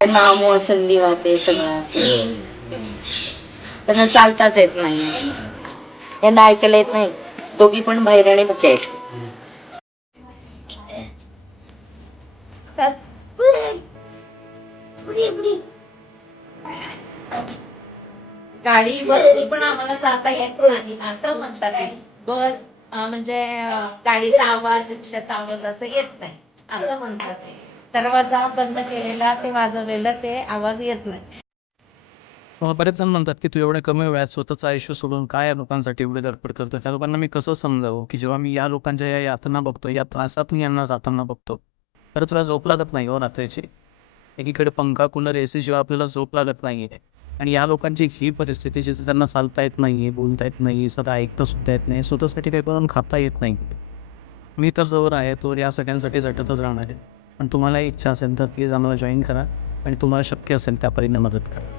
त्यांना मोसंबी वाटे सगळं त्यांना चालताच येत नाही. यांना ऐकायला येत नाही. दोघी पण बहिराणे मुके आहेत. गाडी बसनी पण आम्हाला जाता येत नाही असं म्हणतात आहे. बस म्हणजे गाडीचा आवाज रिक्षाचा आवाज असं येत नाही असं म्हणतात आहे. दरवाजा बंद केलेला ते वाजवलेलं ते आवाज येत नाही. बरेच जण म्हणतात की तू एवढ्या कमी वेळात स्वतःचं आयुष्य सोडून काय या लोकांसाठी एवढे धडपड करतो. त्या लोकांना मी कसं समजावं की जेव्हा मी या लोकांच्या या यातना बघतो, या त्रासातून यांना जाताना बघतो, खरंच मला झोप लागत नाही हो रात्रीची. एकीकडे पंखा कूलर एसी शिवाय आपल्याला झोप लागत नाहीये आणि या लोकांची ही परिस्थिती जिथे त्यांना चालता येत नाही, बोलता येत नाही, सध्या ऐकता सुद्धा येत नाही, स्वतःसाठी काही करून खाता येत नाही. मी तर जोवर आहे तोवर या सगळ्यांसाठी झटतच राहणार आहे. पण तुम्हाला इच्छा असेल तर प्लीज आम्हाला जॉईन करा आणि तुम्हाला शक्य असेल त्या परीने मदत करा.